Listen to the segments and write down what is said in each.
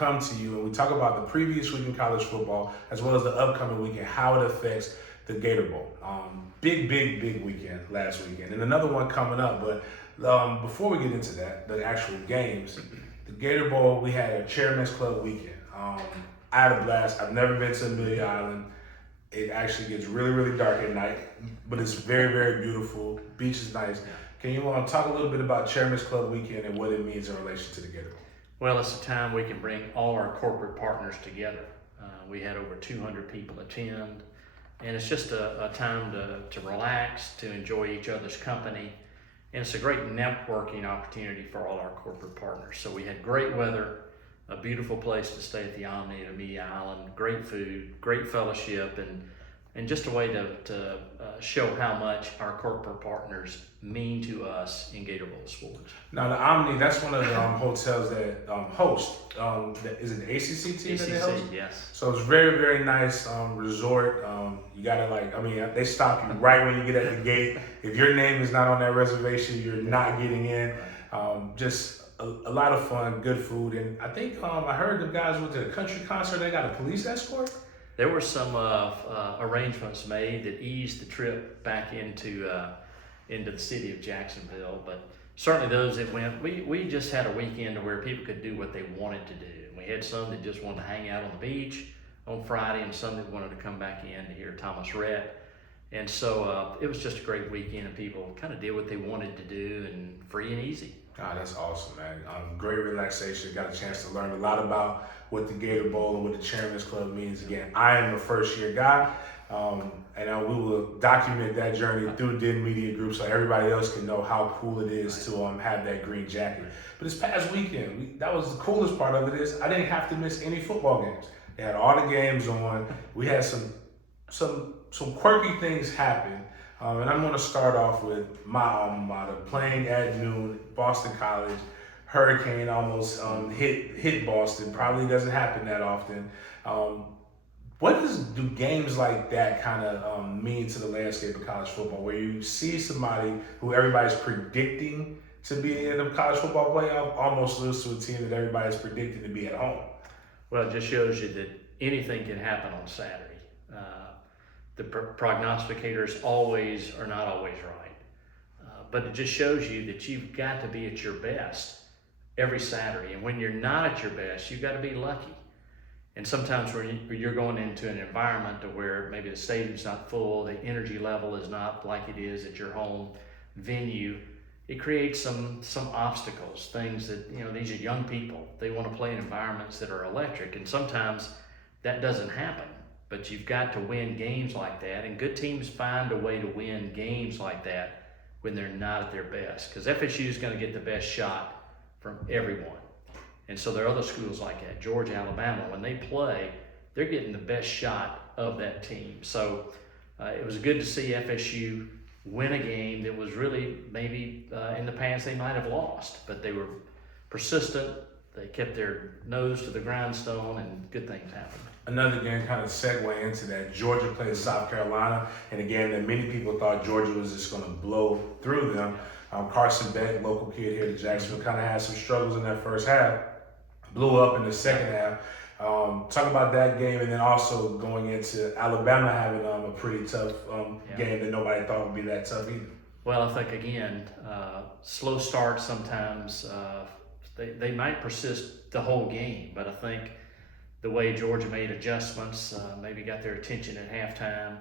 come to you and we talk about the previous week in college football as well as the upcoming weekend, how it affects the Gator Bowl. Big weekend last weekend, and another one coming up. But before we get into that, the actual games, the Gator Bowl, we had a Chairman's Club weekend. I had a blast. I've never been to Amelia Island. It actually gets really dark at night, but it's very beautiful. Beach is nice. Can you talk a little bit about Chairman's Club weekend and what it means in relation to the Gator Bowl? Well, it's a time we can bring all our corporate partners together. We had over 200 people attend, and it's just a time to relax, to enjoy each other's company, and it's a great networking opportunity for all our corporate partners. So we had great weather, a beautiful place to stay at the Omni at Amelia Island, great food, great fellowship, and just a way to show how much our corporate partners mean to us in Gator Bowl sports. Now the Omni, that's one of the hotels that host. Is it the ACC team that they host? Yes. So it's very nice resort. You gotta they stop you right when you get at the gate. If your name is not on that reservation, you're not getting in. Just a lot of fun, good food, and I think I heard the guys went to a country concert. They got a police escort. There were some arrangements made that eased the trip back into the city of Jacksonville, but certainly those that went, we just had a weekend where people could do what they wanted to do. We had some that just wanted to hang out on the beach on Friday, and some that wanted to come back in to hear Thomas Rhett. And so it was just a great weekend, and people kind of did what they wanted to do, and free and easy. God, that's awesome, man. Great relaxation. Got a chance to learn a lot about what the Gator Bowl and what the Chairman's Club means. Again, I am a first-year guy, and we will document that journey through Den Media Group so everybody else can know how cool it is to have that green jacket. But this past weekend, that was the coolest part of it is I didn't have to miss any football games. They had all the games on. We had some quirky things happen. And I'm going to start off with my alma mater, playing at noon, Boston College. Hurricane almost hit Boston. Probably doesn't happen that often. What do games like that kind of mean to the landscape of college football, where you see somebody who everybody's predicting to be in the college football playoff almost lose to a team that everybody's predicting to be at home? Well, it just shows you that anything can happen on Saturday. The prognosticators are not always right. But it just shows you that you've got to be at your best every Saturday. And when you're not at your best, you've got to be lucky. And sometimes when you're going into an environment to where maybe the stadium's not full, the energy level is not like it is at your home venue, it creates some obstacles, things that, these are young people. They want to play in environments that are electric. And sometimes that doesn't happen. But you've got to win games like that, and good teams find a way to win games like that when they're not at their best, because FSU is going to get the best shot from everyone. And so there are other schools like that, Georgia, Alabama, when they play, they're getting the best shot of that team. So it was good to see FSU win a game that was really maybe in the past they might have lost, but they were persistent, they kept their nose to the grindstone, and good things happened. Another game kind of segue into that. Georgia plays South Carolina, and again, that many people thought Georgia was just going to blow through them. Carson Beck, local kid here to Jacksonville, kind of had some struggles in that first half, blew up in the second half. Talk about that game, and then also going into Alabama having a pretty tough game that nobody thought would be that tough either. Well, I think, again, slow start sometimes. They might persist the whole game, but I think the way Georgia made adjustments, maybe got their attention at halftime,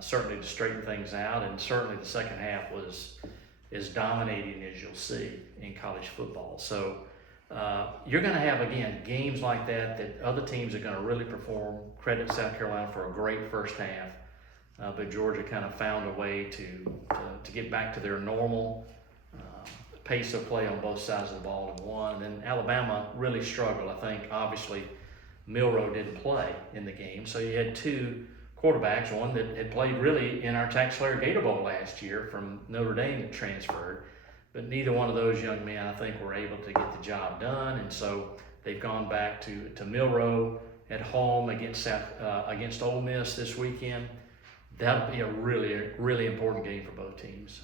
certainly to straighten things out, and certainly the second half was as dominating as you'll see in college football. So you're going to have, again, games like that other teams are going to really perform. Credit South Carolina for a great first half, but Georgia kind of found a way to get back to their normal pace of play on both sides of the ball and won. And then Alabama really struggled. I think, obviously, Milroe didn't play in the game, so you had two quarterbacks, one that had played really in our TaxSlayer Gator Bowl last year from Notre Dame that transferred, but neither one of those young men, I think, were able to get the job done, and so they've gone back to Milroe at home against Ole Miss this weekend. That'll be a really important game for both teams.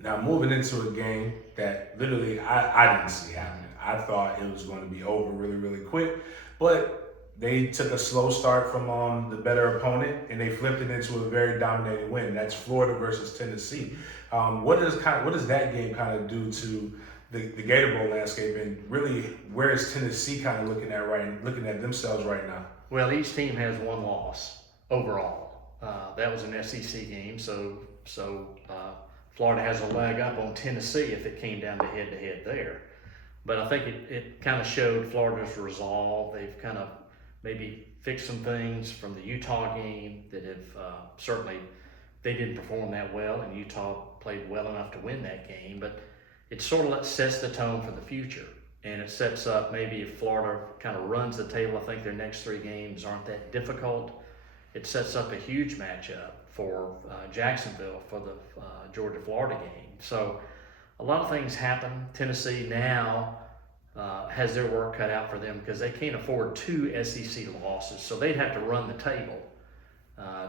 Now, moving into a game that literally I didn't see happening. I thought it was going to be over really, really quick, but they took a slow start from the better opponent and they flipped it into a very dominating win. That's Florida versus Tennessee. What does that game kind of do to the Gator Bowl landscape, and really where is Tennessee kind of looking at themselves right now? Well, each team has one loss overall. That was an SEC game, so Florida has a leg up on Tennessee if it came down to head there. But I think it kind of showed Florida's resolve. They've kind of maybe fixed some things from the Utah game that have certainly they didn't perform that well, and Utah played well enough to win that game. But it sort of sets the tone for the future, and it sets up maybe if Florida kind of runs the table. I think their next 3 games aren't that difficult. It sets up a huge matchup for Jacksonville for the Georgia-Florida game. So a lot of things happen. Tennessee now has their work cut out for them because they can't afford 2 SEC losses. So they'd have to run the table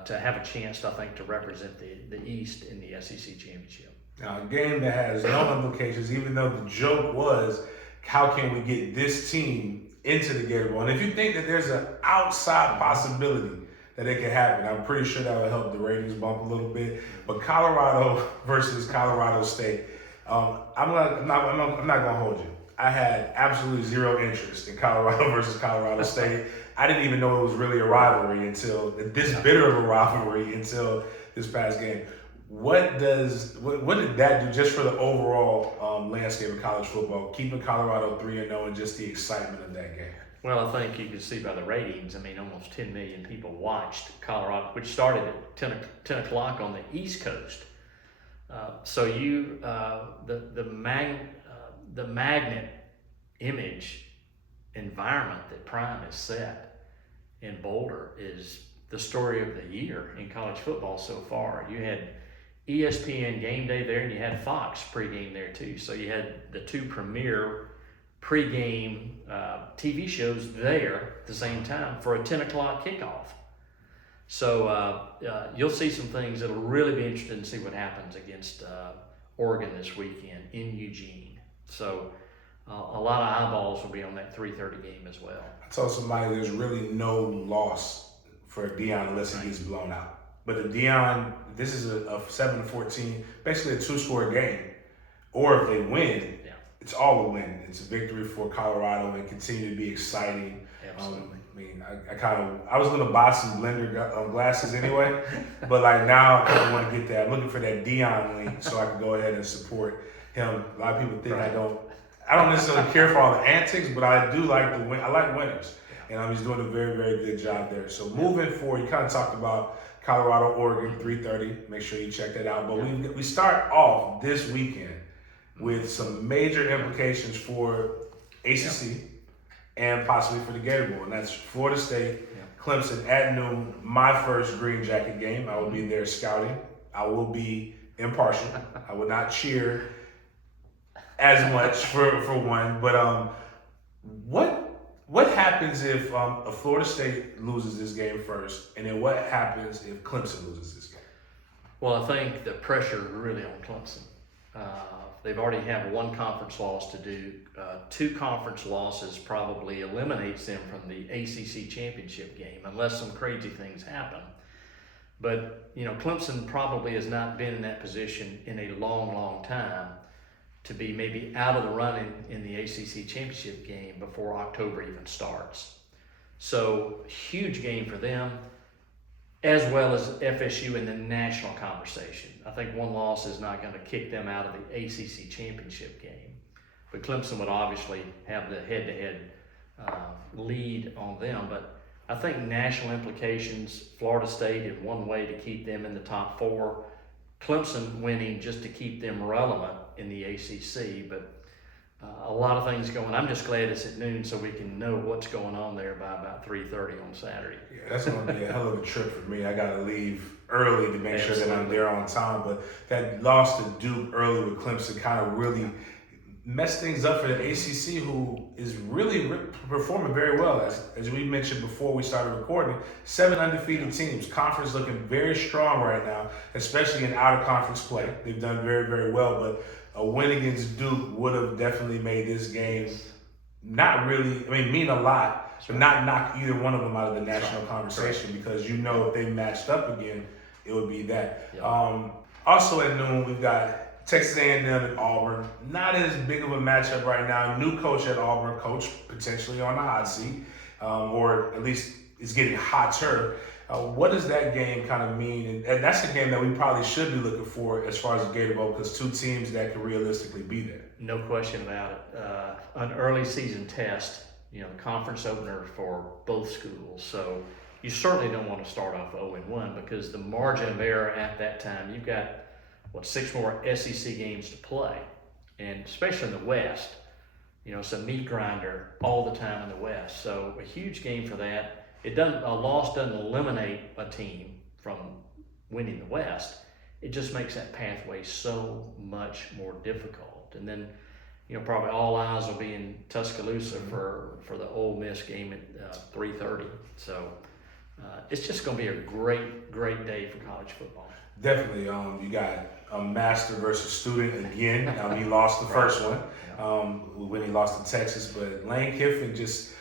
to have a chance, I think, to represent the East in the SEC championship. Now, a game that has no implications, even though the joke was, how can we get this team into the Gator Bowl? And if you think that there's an outside possibility that it can happen, I'm pretty sure that would help the ratings bump a little bit. But Colorado versus Colorado State, I'm not gonna hold you. I had absolutely zero interest in Colorado versus Colorado State. I didn't even know it was really a rivalry until this bitter of a rivalry until this past game. What did that do just for the overall landscape of college football, keeping Colorado 3-0 and just the excitement of that game? Well, I think you can see by the ratings. I mean, almost 10 million people watched Colorado, which started at 10 o'clock on the East Coast. So the magnet image environment that Prime has set in Boulder is the story of the year in college football so far. You had ESPN Game Day there, and you had Fox pregame there too. So you had the 2 premier pregame TV shows there at the same time for a 10 o'clock kickoff. So you'll see some things that'll really be interesting to see what happens against Oregon this weekend in Eugene. So a lot of eyeballs will be on that 3:30 game as well. I told somebody there's really no loss for Deion unless he gets blown out. But if Deion, this is a 7-14, basically a 2-score game. Or if they win, it's all a win. It's a victory for Colorado and continue to be exciting. Absolutely. I was gonna buy some blender glasses anyway, but like now I kind of want to get that. I'm looking for that Deion link so I can go ahead and support him. A lot of people think I don't necessarily care for all the antics, but I do like the win. I like winners, and he's doing a very, very good job there. So moving forward, you kind of talked about Colorado, Oregon, 3:30. Make sure you check that out. But we start off this weekend with some major implications for ACC and possibly for the Gator Bowl, and that's Florida State, Clemson at noon. My first Green Jacket game. I will be there scouting. I will be impartial. I will not cheer as much for one. But what happens if Florida State loses this game first, and then what happens if Clemson loses this game? Well, I think the pressure is really on Clemson. They've already have 1 conference loss to do. 2 conference losses probably eliminates them from the ACC championship game, unless some crazy things happen. But, Clemson probably has not been in that position in a long, long time to be maybe out of the running in the ACC championship game before October even starts. So, huge game for them, as well as FSU in the national conversation. I think 1 loss is not going to kick them out of the ACC championship game. But Clemson would obviously have the head-to-head lead on them. But I think national implications, Florida State in one way to keep them in the top 4. Clemson winning just to keep them relevant in the ACC. But a lot of things going. I'm just glad it's at noon so we can know what's going on there by about 3:30 on Saturday. Yeah, that's going to be a hell of a trip for me. I got to leave early to make sure that I'm there on time. But that loss to Duke early with Clemson kind of really mess things up for the ACC, who is really performing very well. As we mentioned before we started recording, 7 undefeated teams. Conference looking very strong right now, especially in out-of-conference play. They've done very, very well, but a win against Duke would have definitely made this game mean a lot, but not knock either one of them out of the national conversation, because if they matched up again, it would be that. Yep. Also at noon, we've got Texas A&M and Auburn. Not as big of a matchup right now. New coach at Auburn, coach potentially on the hot seat, or at least is getting hotter. What does that game kind of mean? And that's a game that we probably should be looking for as far as the Gator Bowl, because 2 teams that can realistically be there. No question about it. An early season test, the conference opener for both schools. So you certainly don't want to start off 0-1, because the margin of error at that time, you've got 6 more SEC games to play, and especially in the West, it's a meat grinder all the time in the West. So a huge game for that. A loss doesn't eliminate a team from winning the West. It just makes that pathway so much more difficult. And then, probably all eyes will be in Tuscaloosa for the Ole Miss game at 3:30. So it's just going to be a great, great day for college football. Definitely. You got a master versus student again. He lost the first one when he lost to Texas, but Lane Kiffin just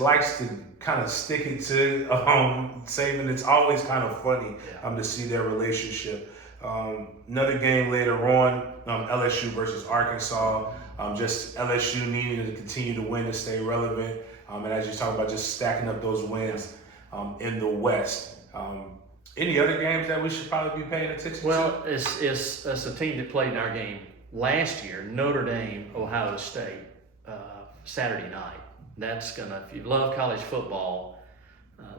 likes to kind of stick it to Saban. It's always kind of funny to see their relationship. Another game later on, LSU versus Arkansas. Just LSU needing to continue to win to stay relevant. And as you talk about, just stacking up those wins in the West. Any other games that we should probably be paying attention to? Well, it's a team that played in our game last year, Notre Dame, Ohio State, Saturday night. That's if you love college football,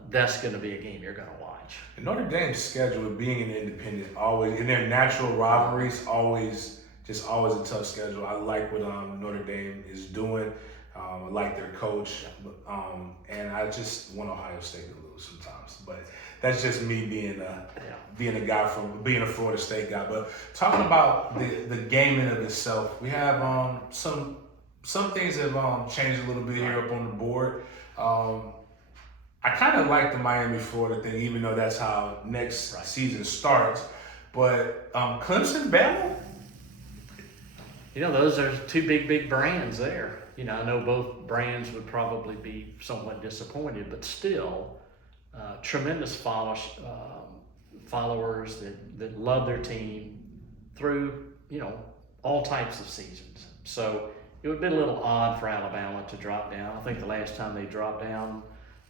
that's gonna be a game you're gonna watch. And Notre Dame's schedule, being an independent, always in their natural rivalries, always a tough schedule. I like what Notre Dame is doing. I like their coach, and I just want Ohio State to lose sometimes. But that's just me being a Florida State guy. But talking about the game in of itself, we have some things have changed a little bit here up on the board. I kind of like the Miami-Florida thing, even though that's how next season starts. But Clemson, Bama? Those are 2 big brands there. I know both brands would probably be somewhat disappointed, but still, tremendous followers that love their team through, all types of seasons. So it would be a little odd for Alabama to drop down. I think the last time they dropped down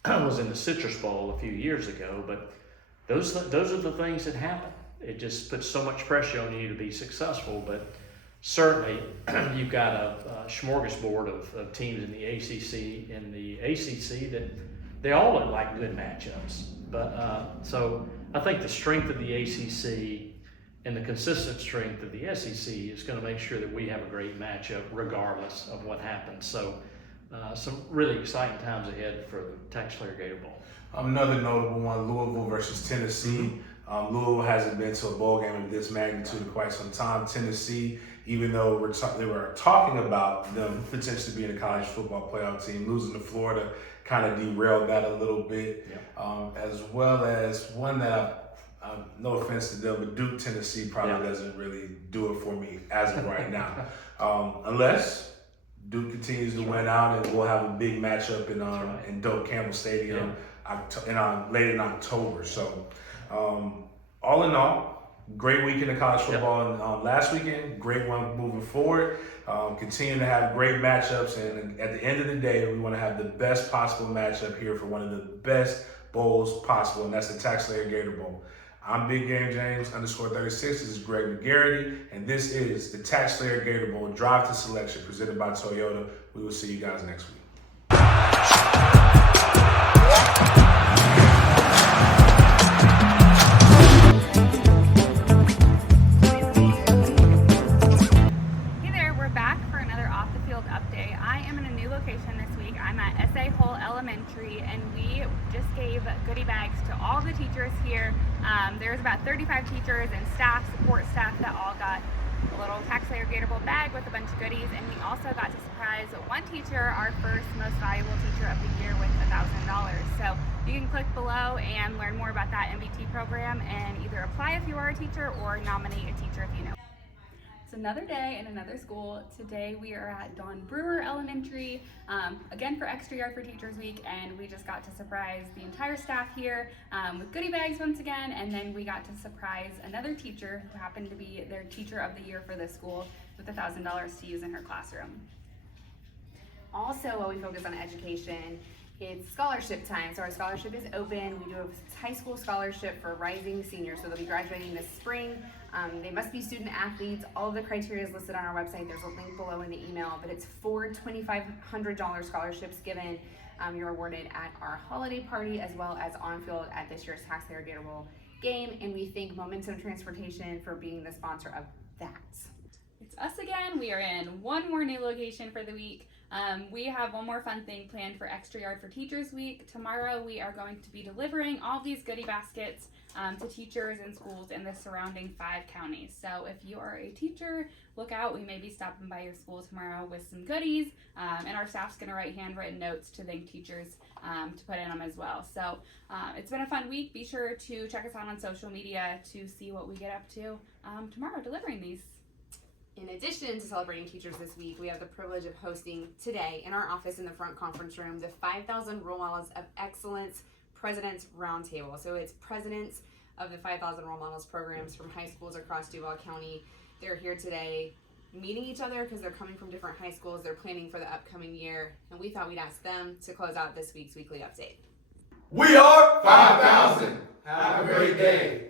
was in the Citrus Bowl a few years ago, but those are the things that happen. It just puts so much pressure on you to be successful, but certainly you've got a smorgasbord of teams in the ACC and the ACC that they all look like good matchups. But so I think the strength of the ACC and the consistent strength of the SEC is going to make sure that we have a great matchup regardless of what happens. So some really exciting times ahead for the TaxSlayer Gator Bowl. Another notable one, Louisville versus Tennessee. Louisville hasn't been to a bowl game of this magnitude in quite some time. Tennessee, even though they were talking about them potentially being a college football playoff team, losing to Florida kind of derailed that a little bit, as well as one that no offense to them, but Duke, Tennessee probably doesn't really do it for me as of right now. Unless Duke continues to win out, and we'll have a big matchup in Doak Campbell Stadium late in October. So, all in all, great weekend of college football last weekend. Great one moving forward. Continue to have great matchups, and at the end of the day, we want to have the best possible matchup here for one of the best bowls possible, and that's the TaxSlayer Gator Bowl. I'm Big Game James _36. This is Greg McGarity, and this is the TaxSlayer Gator Bowl Drive to Selection presented by Toyota. We will see you guys next week. Hey there, we're back for another off the field update. I am in a new location this week. I'm at S.A. Hull Elementary, and we just gave goodie bags to all the teachers here. There's about 35 teachers and support staff that all got a little little TaxSlayer Gator Bowl bag with a bunch of goodies, and we also got to surprise one teacher, our first most valuable teacher of the year, with $1,000. So you can click below and learn more about that MBT program and either apply if you are a teacher or nominate a teacher if you know. It's another day in another school. Today we are at Dawn Brewer Elementary, again for Extra Yard for Teachers Week, and we just got to surprise the entire staff here with goodie bags once again, and then we got to surprise another teacher who happened to be their teacher of the year for this school with $1,000 to use in her classroom. Also, while we focus on education, it's scholarship time. So our scholarship is open. We do a high school scholarship for rising seniors, so they'll be graduating this spring. They must be student athletes. All of the criteria is listed on our website. There's a link below in the email, but it's 4 $2,500 scholarships given. You're awarded at our holiday party as well as on field at this year's TaxSlayer Gator Bowl game, and we thank Momentum Transportation for being the sponsor of that. It's us again. We are in one more new location for the week. We have one more fun thing planned for Extra Yard for Teachers Week. Tomorrow we are going to be delivering all these goodie baskets to teachers and schools in the surrounding 5 counties. So if you are a teacher, look out. We may be stopping by your school tomorrow with some goodies, and our staff's going to write handwritten notes to thank teachers to put in them as well. So it's been a fun week. Be sure to check us out on social media to see what we get up to tomorrow delivering these. In addition to celebrating teachers this week, we have the privilege of hosting today in our office in the front conference room the 5,000 Role Models of Excellence President's Roundtable. So it's presidents of the 5,000 Role Models programs from high schools across Duval County. They're here today meeting each other because they're coming from different high schools. They're planning for the upcoming year, and we thought we'd ask them to close out this week's weekly update. We are 5,000. Have a great day.